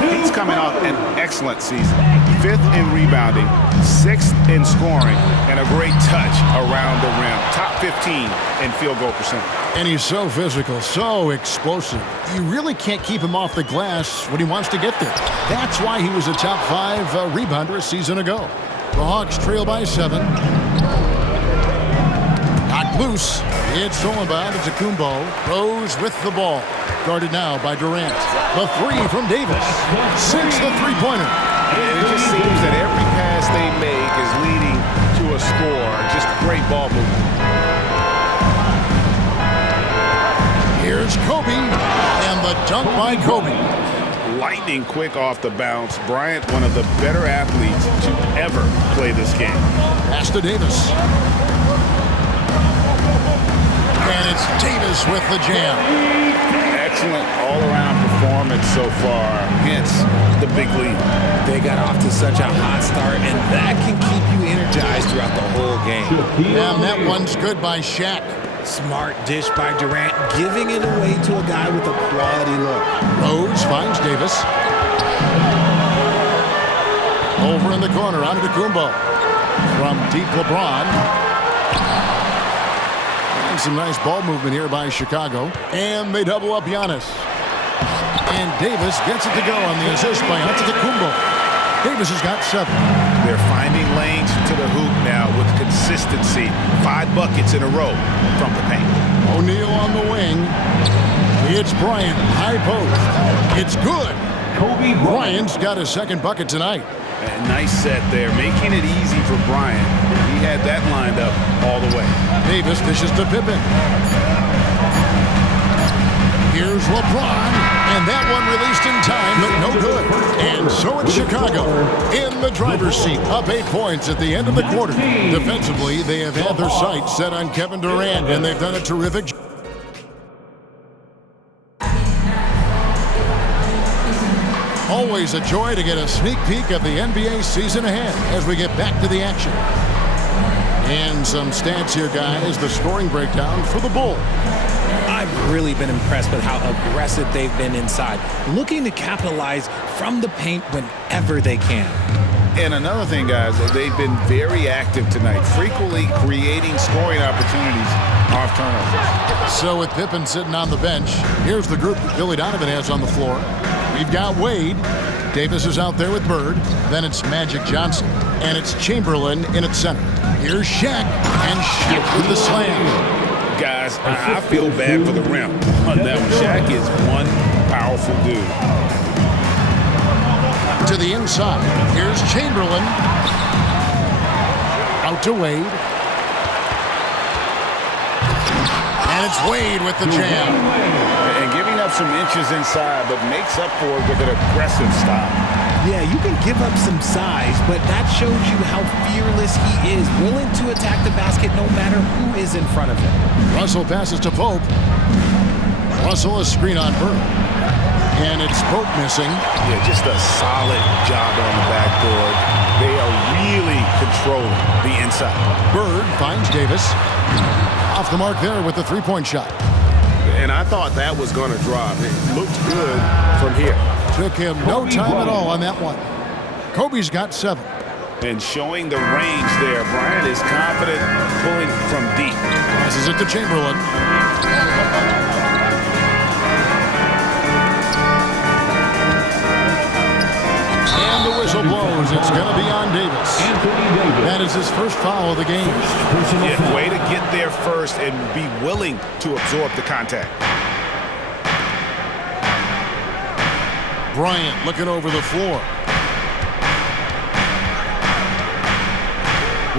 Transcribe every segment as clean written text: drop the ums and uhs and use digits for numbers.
He's coming off an excellent season. 5th in rebounding, 6th in scoring, and a great touch around the rim. Top 15 in field goal percentage. And he's so physical, so explosive. You really can't keep him off the glass when he wants to get there. That's why he was a top 5 rebounder a season ago. The Hawks trail by 7. Knocked loose. It's stolen by Antetokounmpo. Rose with the ball. Guarded now by Durant. The 3 from Davis. Sinks the three-pointer. And it just seems that every pass they make is leading to a score. Just great ball movement. Here's Kobe, and the dunk by Kobe. Lightning quick off the bounce. Bryant, one of the better athletes to ever play this game. Pass to Davis. And it's Davis with the jam. Excellent all-around performance so far, hence the big lead. They got off to such a hot start, and that can keep you energized throughout the whole game. And that one's good by Shaq. Smart dish by Durant, giving it away to a guy with a quality look. Rose finds Davis. Over in the corner, Antetokounmpo. From deep LeBron. And some nice ball movement here by Chicago. And they double up Giannis. And Davis gets it to go on the assist by Antetokounmpo. Davis has got 7. They're finding lanes to the hoop now with consistency. 5 buckets in a row from the paint. O'Neal on the wing. It's Bryant, high post. It's good. Kobe Bryant's got his 2nd bucket tonight. And nice set there, making it easy for Bryant. He had that lined up all the way. Davis dishes to Pippen. Here's LeBron, and that one released in time, but no good. And so it's Chicago in the driver's seat, up 8 points at the end of the quarter. Defensively, they have had their sights set on Kevin Durant, and they've done a terrific job. Always a joy to get a sneak peek of the NBA season ahead as we get back to the action. And some stats here, guys. The scoring breakdown for the Bulls. I've really been impressed with how aggressive they've been inside, looking to capitalize from the paint whenever they can. And another thing, guys, they've been very active tonight, frequently creating scoring opportunities off turnovers. So with Pippen sitting on the bench, here's the group that Billy Donovan has on the floor. We've got Wade. Davis is out there with Bird. Then it's Magic Johnson. And it's Chamberlain in at center. Here's Shaq. And Shaq with the slam. Guys, I feel bad for the rim on that one. Shaq is one powerful dude. To the inside. Here's Chamberlain. Out to Wade. And it's Wade with the jam. And giving up some inches inside, but makes up for it with an aggressive style. Yeah, you can give up some size, but that shows you how fearless he is, willing to attack the basket no matter who is in front of him. Russell passes to Pope. Russell a screen on Bird. And it's Pope missing. Yeah, just a solid job on the backboard. They are really controlling the inside. Bird finds Davis. Off the mark there with the three-point shot. And I thought that was going to drop. It looked good from here. Took him no time at all on that one. Kobe's got 7. And showing the range there, Bryant is confident pulling from deep. Passes it to Chamberlain. And the whistle blows. It's going to be on Davis. That is his first foul of the game. Yeah, way to get there first and be willing to absorb the contact. Bryant looking over the floor.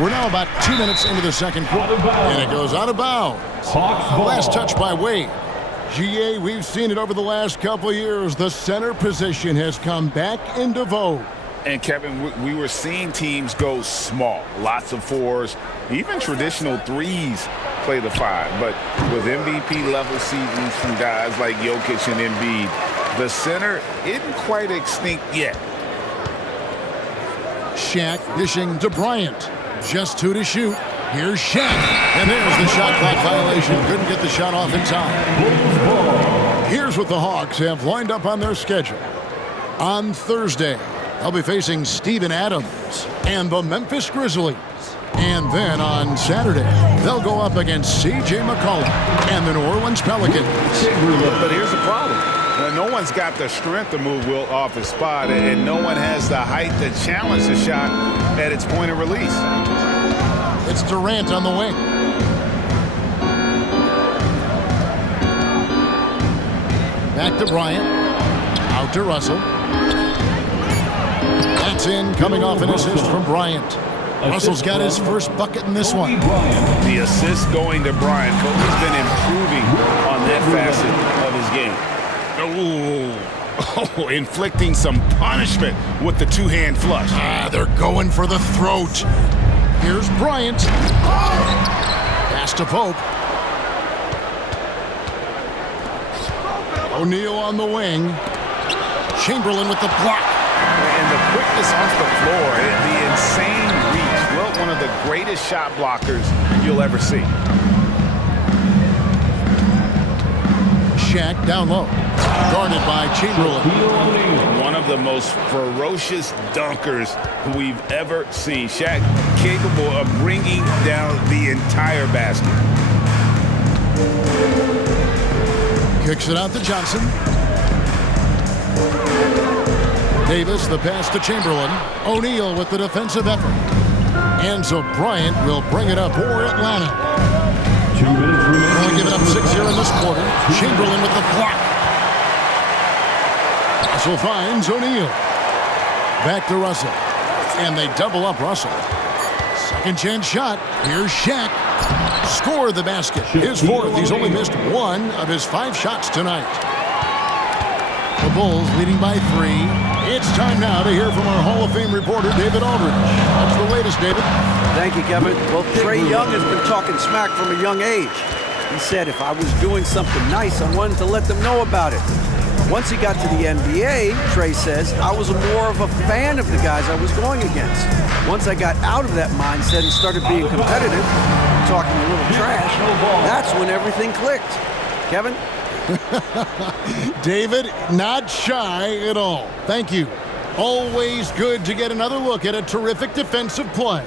We're now about 2 minutes into the second quarter. And it goes out of bounds. Last touch by Wade. GA, we've seen it over the last couple of years. The center position has come back into vogue. And Kevin, we were seeing teams go small. Lots of 4s, even traditional 3s play the 5. But with MVP-level seasons from guys like Jokic and Embiid, the center isn't quite extinct yet. Shaq dishing to Bryant. Just 2 to shoot. Here's Shaq. And there's the shot clock violation. Couldn't get the shot off in time. Here's what the Hawks have lined up on their schedule. On Thursday, they'll be facing Steven Adams and the Memphis Grizzlies. And then on Saturday, they'll go up against C.J. McCollum and the New Orleans Pelicans. But here's the problem. No one's got the strength to move Wilt off his spot, and no one has the height to challenge the shot at its point of release. It's Durant on the wing. Back to Bryant. Out to Russell. That's in, coming off an assist from Bryant. Russell's got his first bucket in this one. The assist going to Bryant. Kobe's been improving on that facet of his game. Oh, inflicting some punishment with the two-hand flush. They're going for the throat. Here's Bryant. Pass to Pope. O'Neal on the wing. Chamberlain with the block. And the quickness off the floor, the insane reach. Wilt, one of the greatest shot blockers you'll ever see. Shaq down low. Guarded by Chamberlain. One of the most ferocious dunkers who we've ever seen. Shaq capable of bringing down the entire basket. Kicks it out to Johnson. Davis, the pass to Chamberlain. O'Neal with the defensive effort. And so Bryant will bring it up for Atlanta. Only giving up 6 here in this quarter. Chamberlain with the block. Russell finds O'Neal. Back to Russell. And they double up Russell. Second chance shot. Here's Shaq. Score the basket. His fourth. He's only missed one of his 5 shots tonight. The Bulls leading by 3. It's time now to hear from our Hall of Fame reporter, David Aldridge. What's the latest, David? Thank you, Kevin. Well, Trae Young has been talking smack from a young age. He said if I was doing something nice, I wanted to let them know about it. Once he got to the NBA, Trae says, I was more of a fan of the guys I was going against. Once I got out of that mindset and started being competitive, talking a little trash, that's when everything clicked. Kevin? David, not shy at all. Thank you. Always good to get another look at a terrific defensive play.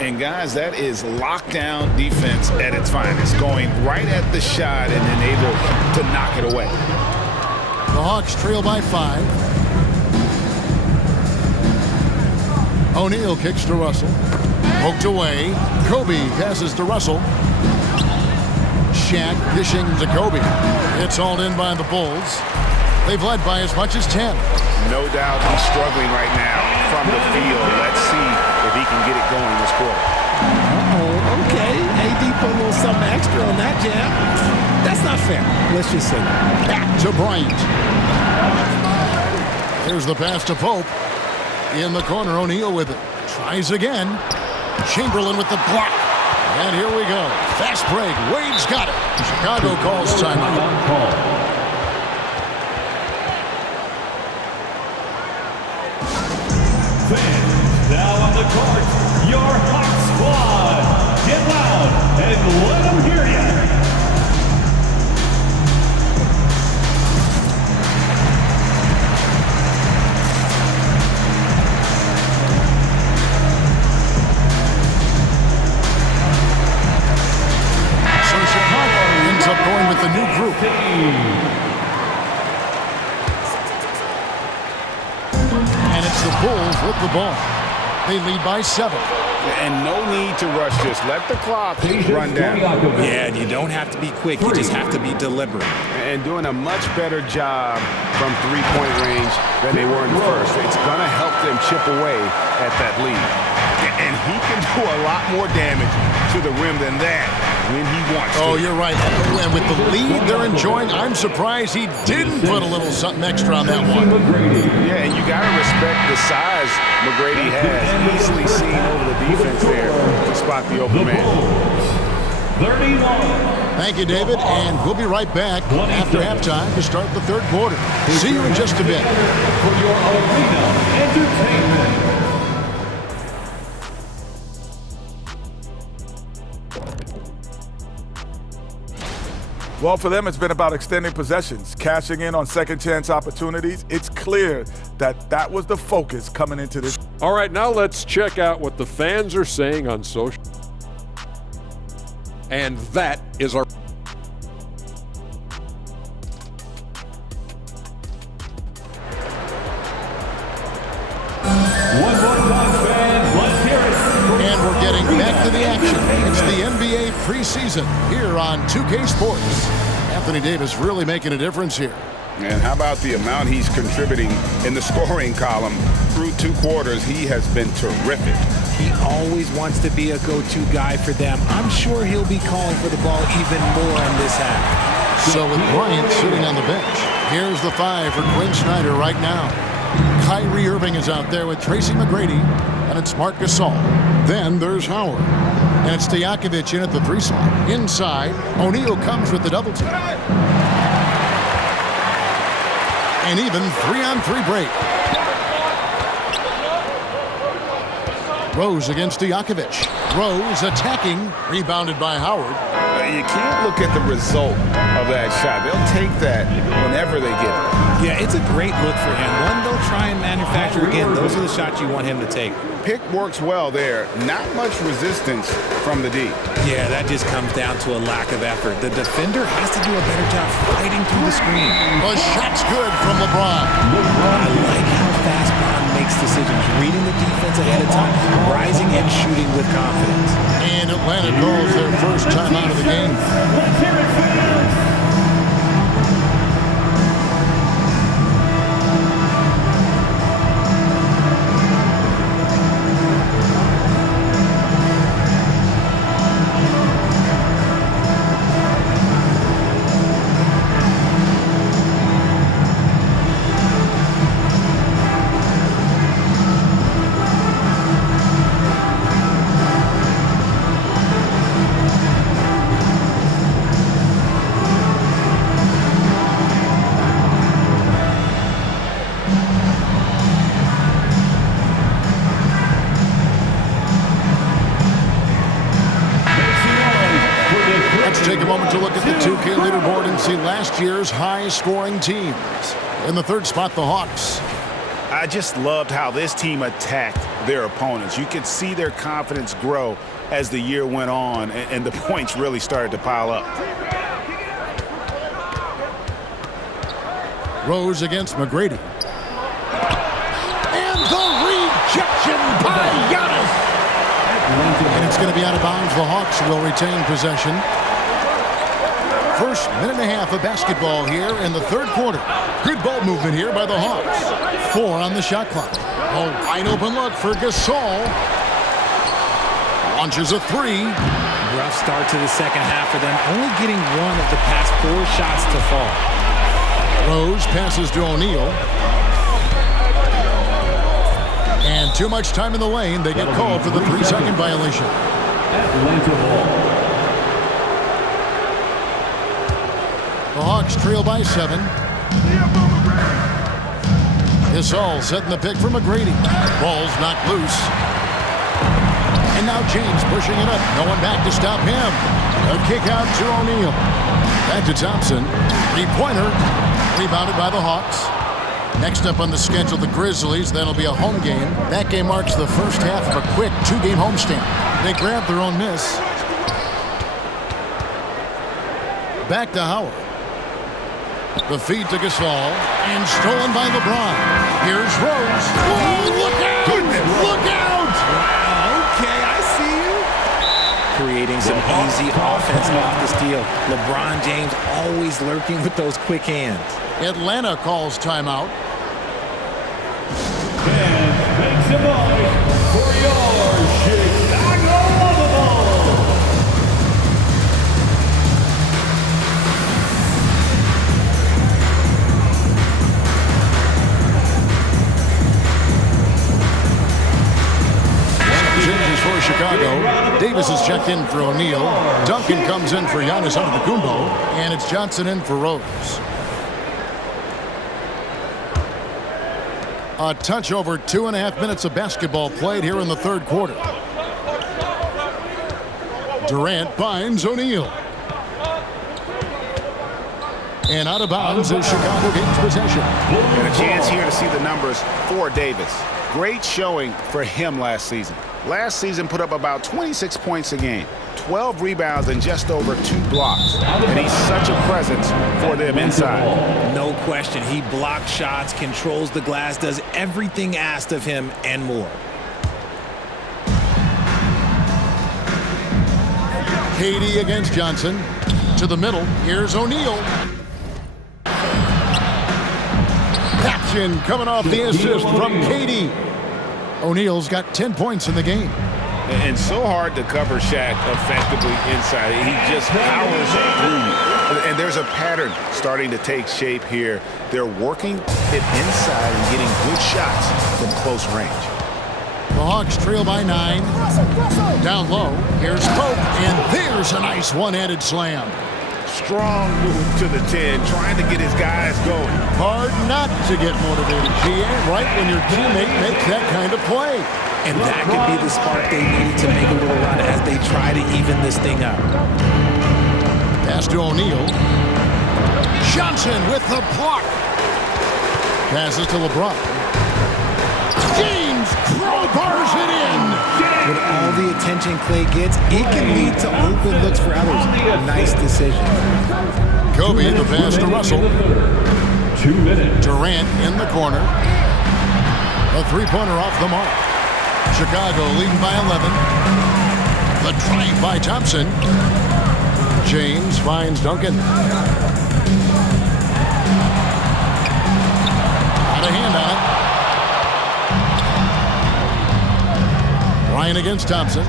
And guys, that is lockdown defense at its finest. Going right at the shot and then able to knock it away. The Hawks trail by 5. O'Neal kicks to Russell. Poked away. Kobe passes to Russell. Shaq dishing to Kobe. It's hauled in by the Bulls. They've led by as much as 10. No doubt he's struggling right now from the field. Let's see if he can get it going this quarter. Okay. AD put a little something extra on that jam. That's not fair. Let's just say that. Back to Bryant. Here's the pass to Pope. In the corner, O'Neal with it. Tries again. Chamberlain with the block. And here we go. Fast break. Wade's got it. Chicago calls timeout. Fans now on the court, your Hawk squad. Get loud and let them hear you. So Chicago ends up going with the new group. And it's the Bulls with the ball. They lead by 7. And no need to rush this. Let the clock run down. Yeah, you don't have to be quick. You just have to be deliberate. And doing a much better job from three-point range than they were in the first. It's going to help them chip away at that lead. And he can do a lot more damage to the rim than that when he wants to. Oh, you're right. And with the lead they're enjoying, I'm surprised he didn't put a little something extra on that one. Yeah, and you got to respect the size McGrady has. Easily seen over the defense there to spot the open man. 31. Thank you, David. And we'll be right back after halftime to start the third quarter. See you in just a bit. For your arena entertainment. Well, for them, it's been about extending possessions, cashing in on second chance opportunities. It's clear that that was the focus coming into this. All right, now let's check out what the fans are saying on social. And that is our... And we're getting back to the action. It's the NBA preseason here on 2K Sports. Anthony Davis really making a difference here. And how about the amount he's contributing in the scoring column? Through 2 quarters, he has been terrific. He always wants to be a go-to guy for them. I'm sure he'll be calling for the ball even more in this half. So with Bryant sitting on the bench, here's the 5 for Quinn Snyder right now. Kyrie Irving is out there with Tracy McGrady, and it's Marc Gasol. Then there's Howard, and it's Stojakovic in at the 3 slot. Inside, O'Neal comes with the double team. And even 3-on-3 break. Rose against Stojakovic. Rose attacking, rebounded by Howard. You can't look at the result of that shot. They'll take that whenever they get it. Yeah, it's a great look for him. One they'll try and manufacture again. Those are the shots you want him to take. Pick works well there. Not much resistance from the D. Yeah, that just comes down to a lack of effort. The defender has to do a better job fighting through the screen. The shot's good from LeBron. I like how fast Bron makes decisions, reading the defense ahead of time, rising and shooting with confidence. And Atlanta calls their first time out of the game. Take a moment to look at the 2K leaderboard and see last year's high-scoring teams. In the 3rd spot, the Hawks. I just loved how this team attacked their opponents. You could see their confidence grow as the year went on, and the points really started to pile up. Rose against McGrady. And the rejection by Giannis. And it's going to be out of bounds. The Hawks will retain possession. First minute and a half of basketball here in the 3rd quarter. Good ball movement here by the Hawks. 4 on the shot clock. A wide open look for Gasol. Launches a 3. Rough start to the second half for them, only getting 1 of the past 4 shots to fall. Rose passes to O'Neal. And too much time in the lane. They get called for the 3-second violation. The Hawks trail by 7. Gasol setting the pick for McGrady. Ball's knocked loose. And now James pushing it up. No one back to stop him. A kick out to O'Neal. Back to Thompson. 3-pointer. Rebounded by the Hawks. Next up on the schedule, the Grizzlies. That'll be a home game. That game marks the first half of a quick 2-game homestand. They grab their own miss. Back to Howard. The feed to Gasol. And stolen by LeBron. Here's Rose. Oh, look out! Look out! Okay, I see you. Creating some easy offense off the steal. LeBron James always lurking with those quick hands. Atlanta calls timeout. And make some noise for your Chicago Lovables. Changes for Chicago. Davis is checked in for O'Neal. Duncan comes in for Giannis Antetokounmpo. And it's Johnson in for Rose. A touch over 2.5 minutes of basketball played here in the 3rd quarter. Durant finds O'Neal. And out of bounds as Chicago gains possession. And a chance here to see the numbers for Davis. Great showing for him last season. Last season put up about 26 points a game, 12 rebounds, and just over 2 blocks. And he's such a presence for them inside. No question. He blocks shots, controls the glass, does everything asked of him and more. KD against Johnson. To the middle. Here's O'Neal. Action coming off the assist from KD. O'Neal's got 10 points in the game. And so hard to cover Shaq effectively inside. He just powers through you. And there's a pattern starting to take shape here. They're working it inside and getting good shots from close range. The Hawks trail by 9. Down low. Here's Pope. And there's a nice one-handed slam. Strong move to the 10, trying to get his guys going. Hard not to get motivated, GA, right when your teammate makes that kind of play. And that could be the spark they need to make a little run as they try to even this thing up. Pass to O'Neal. Johnson with the block. Passes to LeBron. James crowbars it in. With all the attention Clay gets, it can lead to open looks for others. Nice decision. Kobe, the pass to Russell. 2 minutes. Durant in the corner. A three-pointer off the mark. Chicago leading by 11. The drive by Thompson. James finds Duncan. Out of hand on it. Ryan against Thompson.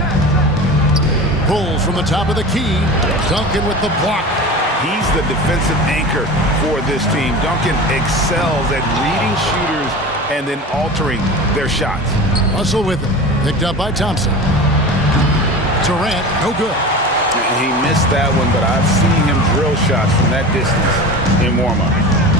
Pulls from the top of the key. Duncan with the block. He's the defensive anchor for this team. Duncan excels at reading shooters and then altering their shots. Russell with it. Picked up by Thompson. Durant, no good. He missed that one, but I've seen him drill shots from that distance in warm-up.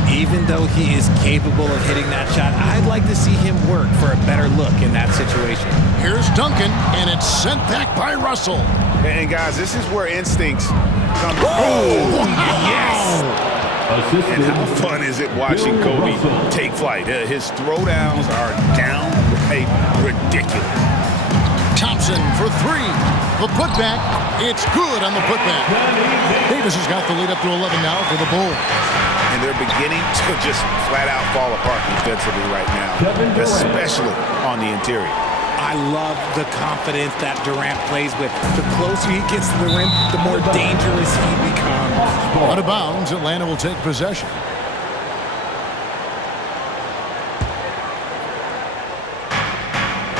Even though he is capable of hitting that shot, I'd like to see him work for a better look in that situation. Here's Duncan, and it's sent back by Russell. And guys, this is where instincts come. Oh, yes! And how fun is it watching Kobe take flight? His throwdowns are downright ridiculous. Thompson for 3. The putback. It's good on the putback. Davis has got the lead up to 11 now for the Bulls. And they're beginning to just flat out fall apart defensively right now, especially on the interior. I love the confidence that Durant plays with. The closer he gets to the rim, the more dangerous he becomes. Out of bounds, Atlanta will take possession.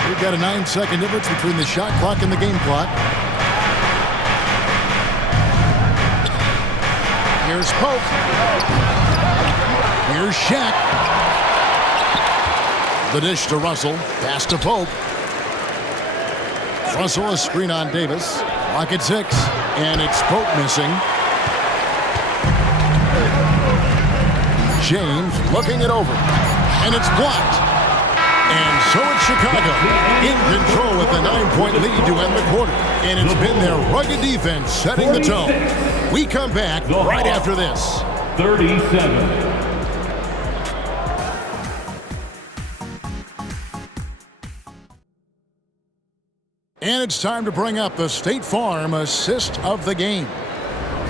We've got a 9-second difference between the shot clock and the game clock. Here's Pope. Here's Shaq. The dish to Russell. Pass to Pope. Russell a screen on Davis. Clock at 6. And it's Pope missing. James looking it over. And it's blocked. And so it's Chicago in control with a 9-point lead to end the quarter. And it's been their rugged defense setting the tone. We come back right after this. 37. And it's time to bring up the State Farm assist of the game.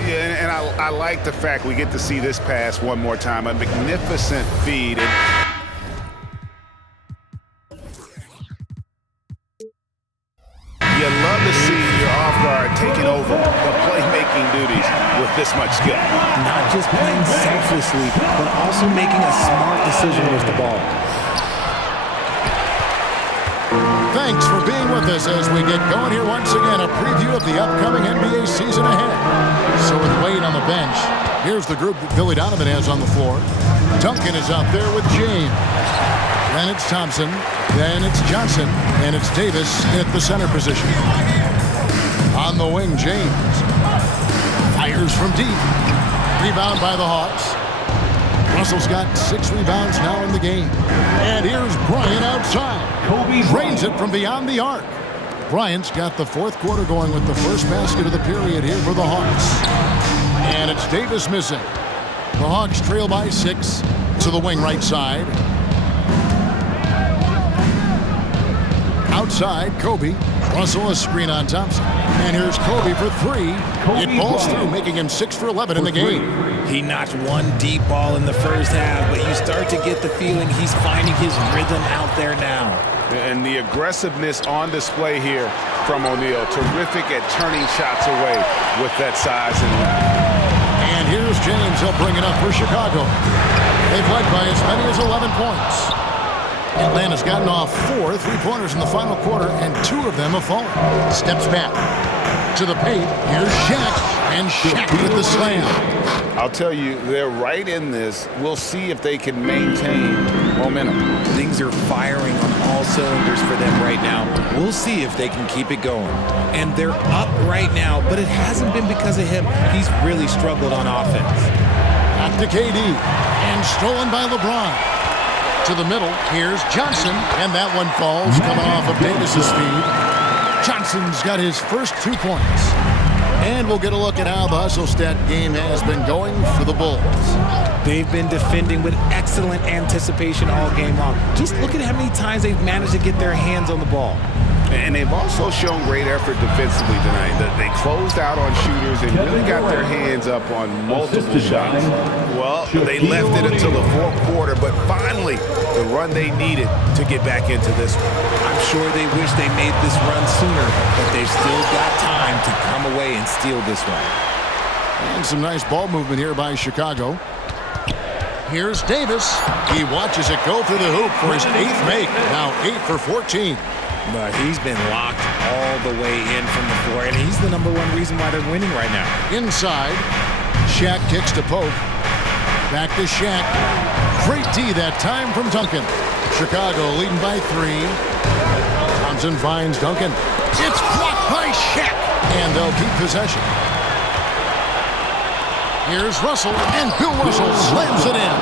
Yeah, and I like the fact we get to see this pass one more time. A magnificent feed. You love to see your off guard taking over the playmaking duties with this much skill. Not just playing selflessly, but also making a smart decision with the ball. Thanks for being with us as we get going here once again. A preview of the upcoming NBA season ahead. So with Wade on the bench, here's the group that Billy Donovan has on the floor. Duncan is out there with James. Then it's Thompson. Then it's Johnson. And it's Davis at the center position. On the wing, James. Fires from deep. Rebound by the Hawks. Russell's got 6 rebounds now in the game. And here's Bryant outside. Drains it from beyond the arc. Bryant's got the 4th quarter going with the first basket of the period here for the Hawks. And it's Davis missing. The Hawks trail by 6 to the wing right side. Outside, Kobe. Russell a screen on Thompson. And here's Kobe for 3. It falls through, making him 6 for 11 in the game. He notched one deep ball in the first half, but you start to get the feeling he's finding his rhythm out there now. And the aggressiveness on display here from O'Neal. Terrific at turning shots away with that size and length. And here's James. He'll bring it up for Chicago. They've led by as many as 11 points. Atlanta's gotten off 4 3-pointers in the final quarter, and 2 of them have fallen. Steps back to the paint. Here's Shaq, and Shaq with the slam. I'll tell you, they're right in this. We'll see if they can maintain momentum. Things are firing on all cylinders for them right now. We'll see if they can keep it going. And they're up right now, but it hasn't been because of him. He's really struggled on offense. Back to KD, and stolen by LeBron. To the middle, here's Johnson, and that one falls, coming off of Davis's feed. Johnson's got his first 2 points. And we'll get a look at how the hustle stat game has been going for the Bulls. They've been defending with excellent anticipation all game long. Just look at how many times they've managed to get their hands on the ball. And they've also shown great effort defensively tonight. They closed out on shooters and really got their hands up on multiple shots. Well, they left it until the fourth quarter, but finally the run they needed to get back into this one. I'm sure they wish they made this run sooner, but they've still got time to come away and steal this one. And some nice ball movement here by Chicago. Here's Davis. He watches it go through the hoop for his 8th make. Now 8 for 14. But he's been locked all the way in from the floor, and he's the #1 reason why they're winning right now. Inside, Shaq kicks to Pope. Back to Shaq. Great D that time from Duncan. Chicago leading by 3. Thompson finds Duncan. It's blocked by Shaq, and they'll keep possession. Here's Russell, and Bill Russell slams it in.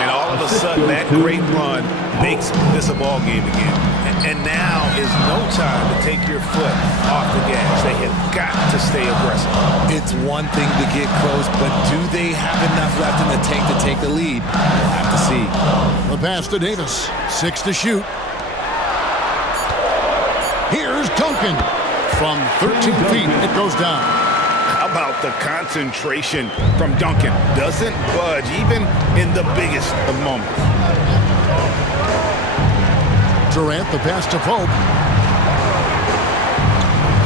And all of a sudden, that great run makes this a ball game again. And now is no time to take your foot off the gas. They have got to stay aggressive. It's one thing to get close, but do they have enough left in the tank to take the lead? We'll have to see. The pass to Davis. 6 to shoot. Here's Duncan. From 13 feet, it goes down. How about the concentration from Duncan? Doesn't budge even in the biggest of moments. Durant, the pass to Pope.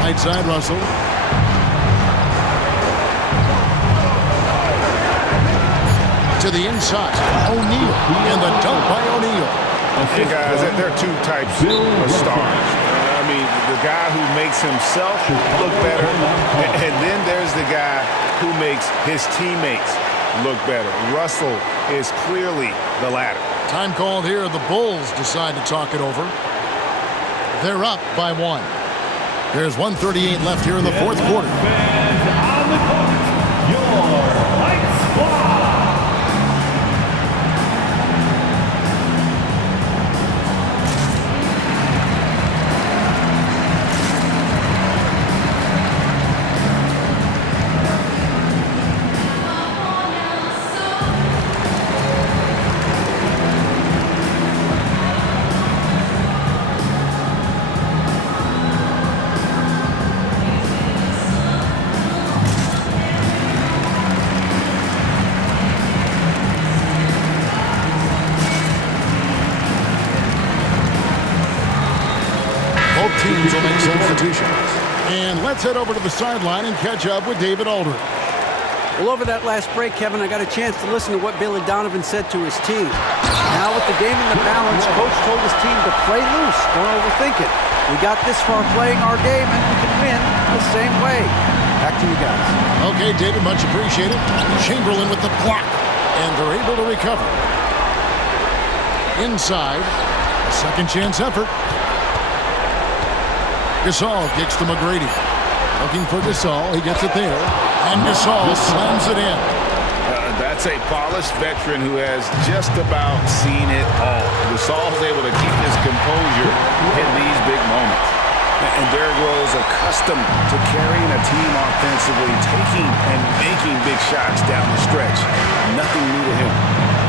Right side, Russell. To the inside, O'Neal. And the dunk by O'Neal. Hey guys, there are 2 types of stars. I mean, the guy who makes himself look better, and then there's the guy who makes his teammates look better. Russell is clearly the latter. Time called here. The Bulls decide to talk it over. They're up by 1. There's 1:38 left here in the fourth quarter. On the court, your White Squad. Teams will make substitutions. And let's head over to the sideline and catch up with David Aldridge. Well, over that last break, Kevin, I got a chance to listen to what Billy Donovan said to his team. Now with the game in the balance, Coach told his team to play loose. Don't overthink it. We got this far playing our game, and we can win the same way. Back to you guys. Okay, David, much appreciated. Chamberlain with the block, and they're able to recover. Inside, a second chance effort. Gasol kicks to McGrady. Looking for Gasol. He gets it there. And Gasol slams it in. That's a polished veteran who has just about seen it all. Gasol's able to keep his composure in these big moments. And there goes accustomed to carrying a team offensively, taking and making big shots down the stretch. Nothing new to him.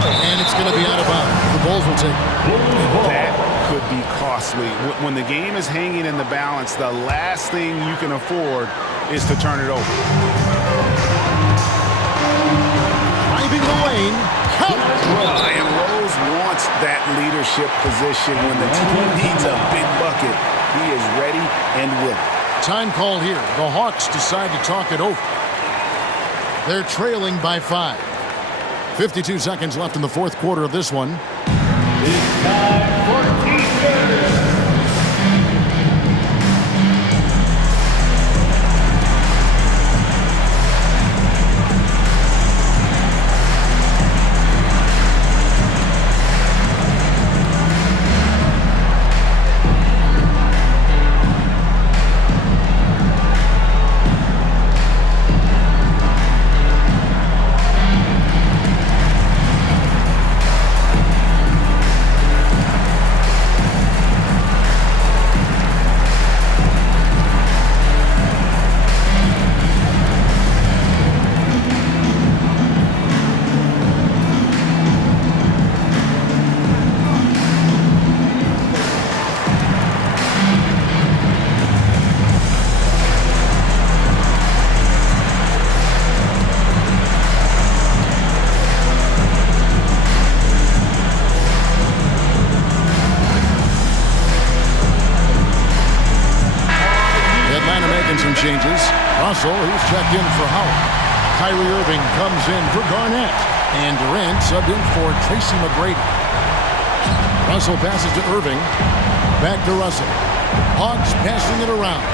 And it's going to be out of bounds. The Bulls will take it. That could be costly. When the game is hanging in the balance, the last thing you can afford is to turn it over. Driving the lane. And Rose wants that leadership position when the team needs a big bucket. He is ready and willing. Time call here. The Hawks decide to talk it over. They're trailing by 5. 52 seconds left in the fourth quarter of this one. It's time for defense. Changes. Russell, he's checked in for Howard. Kyrie Irving comes in for Garnett. And Durant subbed in for Tracy McGrady. Russell passes to Irving. Back to Russell. Hawks passing it around.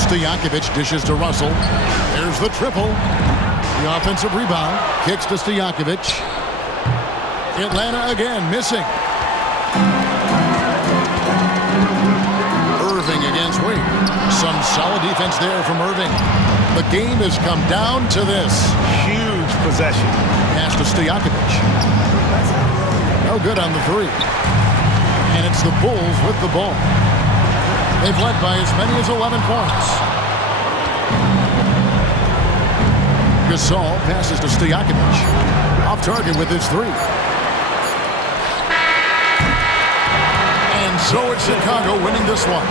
Stojakovic dishes to Russell. There's the triple. The offensive rebound. Kicks to Stojakovic. Atlanta again missing. Irving against Wade. Some solid defense there from Irving. The game has come down to this. Huge possession. Pass to Stojakovic. No good on the three. And it's the Bulls with the ball. They've led by as many as 11 points. Gasol passes to Stojakovic. Off target with his three. And so it's Chicago winning this one.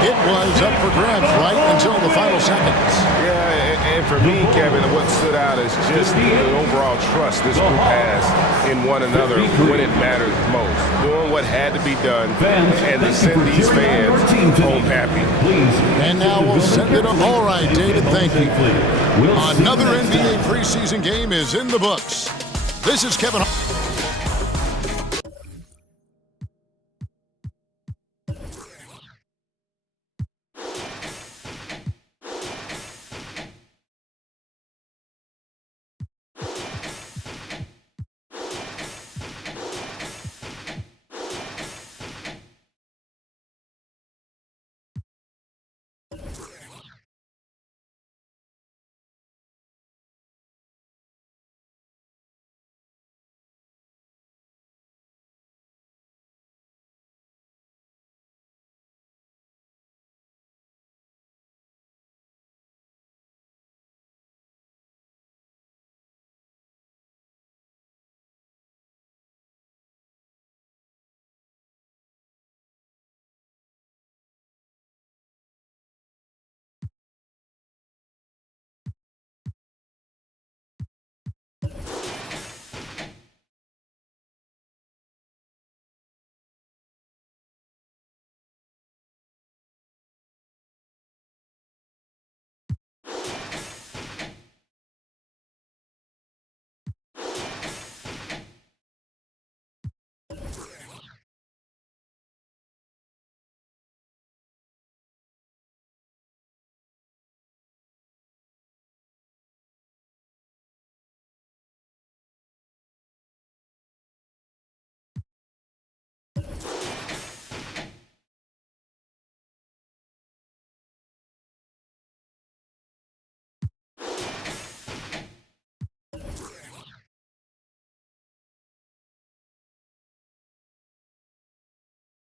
It was up for grabs right until the final seconds. Yeah, and for me, Kevin, what stood out is just the overall trust this group has in one another when it matters most. Doing what had to be done and to send these fans home happy. And now we'll send it up. All right, David, thank you. Another NBA preseason game is in the books. This is Kevin.